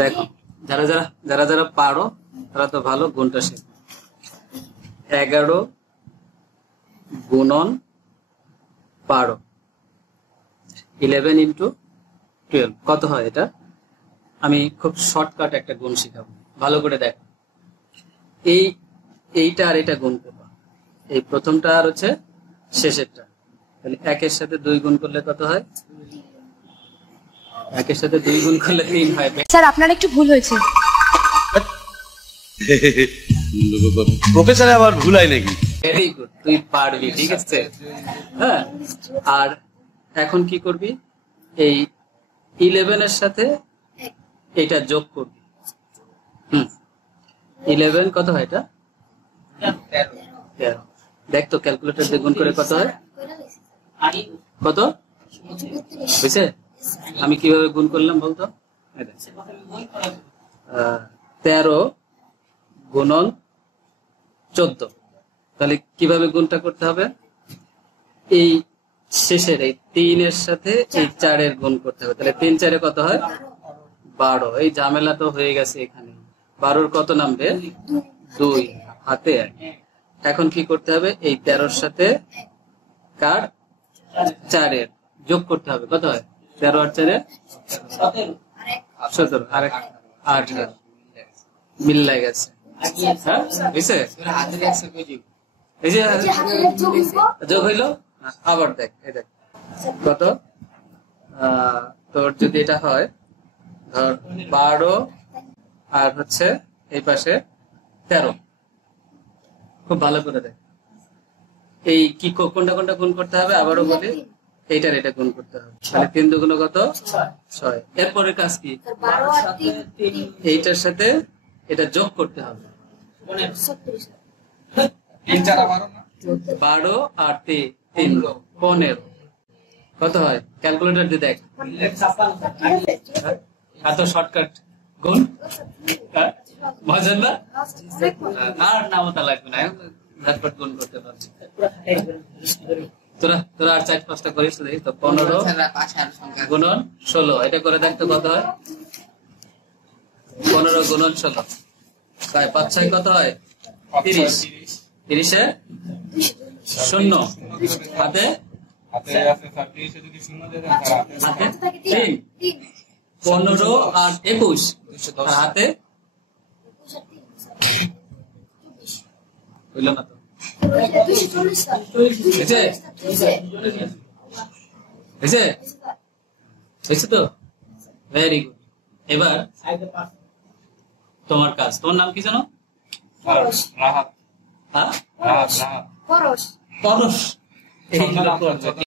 দেখো, যারা যারা যারা যারা পারো তারা তো ভালো, গুণটা শেখো। 11 গুণন 12, 11 ইন্টু 12 কত হয়? এটা আমি খুব শর্টকাট একটা গুণ শিখাবো, ভালো করে দেখো। এইটা আর এটা গুণ করবো, এই প্রথমটা আর হচ্ছে শেষেরটা। তাহলে 1 সাথে 2 গুণ করলে কত হয়? 1 সাথে 2 গুণ করলে 3 হয়। স্যার আপনার একটু ভুল হয়েছে। প্রফেসর আবার ভুল হয় নাকি? ভেরি গুড, তুই পারবি, ঠিক আছে। হ্যাঁ, আর এখন কি করবি? এই 11 এর সাথে এটা যোগ করবি। 11 কত হয়? এটা 13। দেখ তো ক্যালকুলেটর দিয়ে গুণ করে কত হয়? কত হয়েছে? আমি কিভাবে গুণ করলাম বলতো? 13 গুণন 14। তাহলে কিভাবে গুণটা করতে হবে? এই শেষের এই 3 এর সাথে এই 4 এর গুণ করতে হবে। তাহলে 3 4 কত হয়? 12। এই ঝামেলা তো হয়ে গেছে এখানে। 12 কত নামবে? 2 হাতে 1। এখন কি করতে হবে? এই 13 সাথে কার 4 এর যোগ করতে হবে। কত হয়? 13 আর 4 17 আর 8 মিল গেছে। এই যে যোগ হইলো। আবার দেখ, এই দেখ কত। তোর যদি এটা হয় ধর 12 আর হচ্ছে এই পাশে 13, খুব ভালো করে দেখ। এই কি কোনটা কোনটা গুণ করতে হবে? আবারও বলি, এইটার এটা গুণ করতে হবে। তাহলে 3 দুগুণ কত? 6। এরপরে কাজ কি? এইটার সাথে এটা যোগ করতে হবে। 12 আর 3 15 কত হয়? ক্যালকুলেটর দিয়ে দেখ। এত শর্টকাট গুণ মজা না? আর নামতা লাগবে না, ঝটপট গুণ করতে পারছি। তোরা আর 4-5টা করিস তো দেখি তো। 15 গুণন 16, এটা করে দেখতো কত হয়? 15 গুণন 16 5 6 কত হয়? 30। 30-এ 0 হাতে 3। 15 আর 21 হাতে হইল না তো? তো ভেরি গুড। এবার তোমার কাজ। তোমার নাম কি জানো? পরশ।